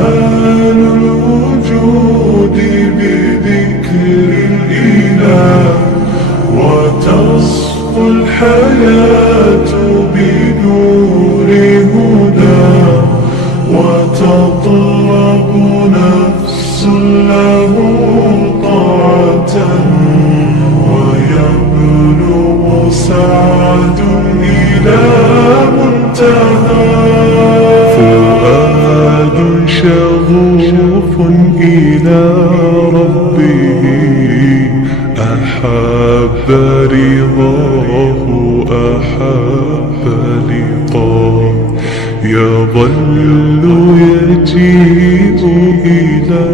جمال الوجود بذكر الإله، وتصفو الحياة بنور هدى، وتطرب نفس له طاعة، ويبلغ سعد إلى منتهى. فؤاد شغوف إلى ربه، أحب رضاه أحب لقاه، يظل يجيء إلى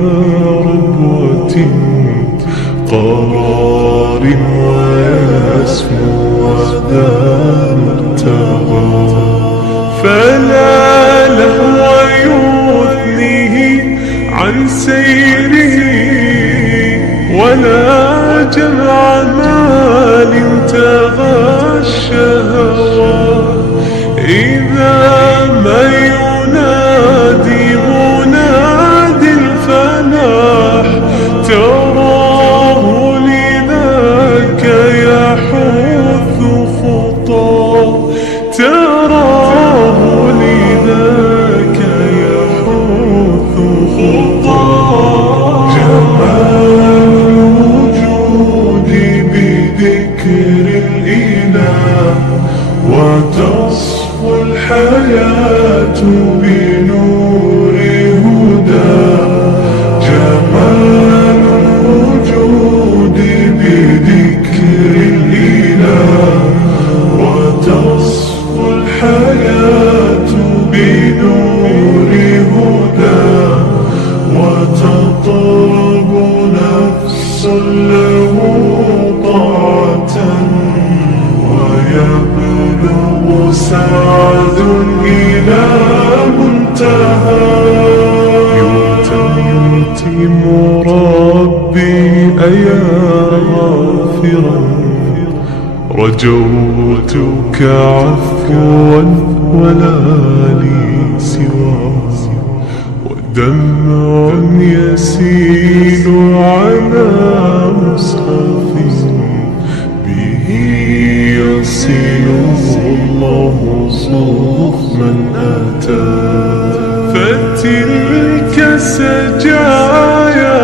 ربوة قرار، ويسمو وذا منتهى. فلا لهو يثنيه عن سيره، ولا جمع مال تغشى، إذا ما ينادي مناد الفلاح، تراه لذاك يحث خطاه، تراه لذاك يحث خطاه. جمال الوجود بذكر الإله، وتصفو الحياة بنور هدى. جمال الوجود بذكر الإله، وتصفو الحياة بنور هدى، وتطرب نفس له طاعة، ويبلغ سعد إلى منتهى. يتم ربي أيا غافرا، رجوتك عفوا ولا لي سواه، ودمع يسيل على مصحف به يصله الله صوف من أتى. فتلك سجايا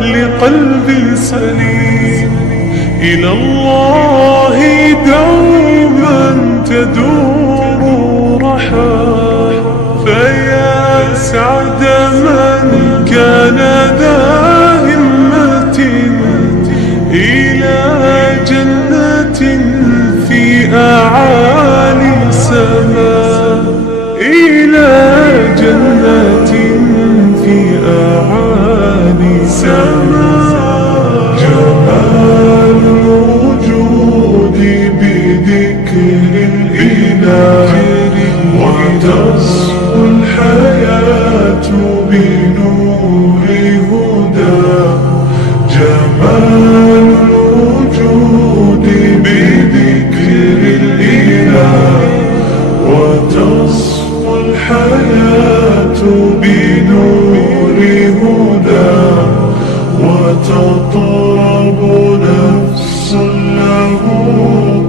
لقلب سليم، إلى الله دوما تدور رحى. فيا سعد من كان ذا همة إلى جنة في أعالي سماء، إلى جنة في أعالي سماء. جمال الوجود بذكر الإله، وتصفو الحياة بنور هدى. جمال الوجود بذكر الإله، وتصفو الحياة بنور هدى، وتطرب نفس له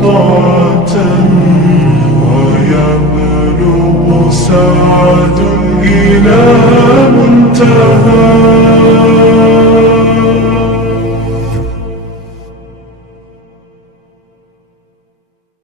طاعة، ويبلغ سعد إلى منتهى.